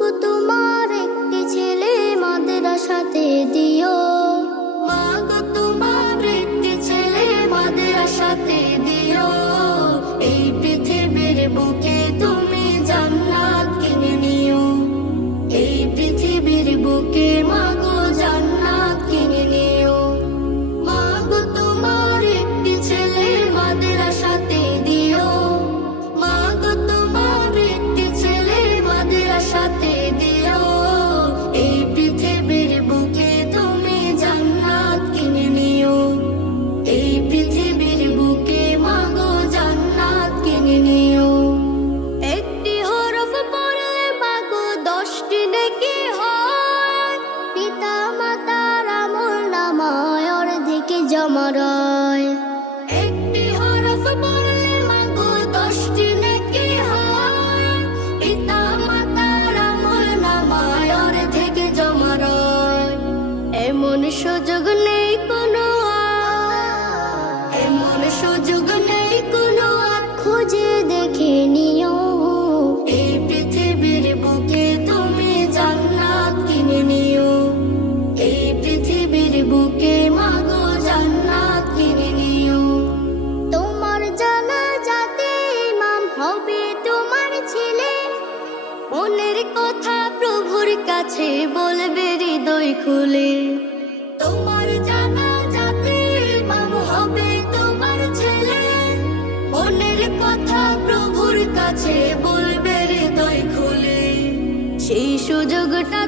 গো তোমার একটি ছেলে মাদ্রাসাতে দিও, মা গো তোমার একটি ছেলে মাদ্রাসাতে দিও। এই পৃথিবীর বুকে তুমি জান্নাত কিনে নিও, এই পৃথিবীর বুকে মা গো জান্নাত কিনে নিও। মা গো তোমার একটি ছেলে মাদ্রাসাতে দিও, মা গো তোমার একটি ছেলে মাদ্রাসাতে দিও। এই পৃথিবীর বুকে তুমি জান্নাত কিনে নিও, এই পৃথিবীর বুকে মা গো জান্নাত কিনে নিও। একটি হরফ পড়লে মা গো 10টি নেকি হয়, পিতা মাতার আমলনামায় অর্ধেকে জমা রয়। একটি হরফ পড়লে মা গো 10টি নেকি হয়, পিতা মাতার আমলনামায় অর্ধেকে জমা রয়। এমন সুযোগ নেই কোনো আর, এমন সুযোগ নেই কোনো আর, খুঁজে দেখে নিও। এই পৃথিবীর বুকে তুমি জান্নাত কিনে নিও, এই পৃথিবীর বুকে মা গো জান্নাত কিনে নিও। তোমার জানাজাতে ইমাম হবে তোমার ছেলে, মনের কথা প্রভুর কাছে বলবে হৃদয় খুলে। তোমার জানাজাতে ইমাম হবে তোমার ছেলে, মনের কথা প্রভুর কাছে বলবে হৃদয় খুলে। সেই সুযোগটা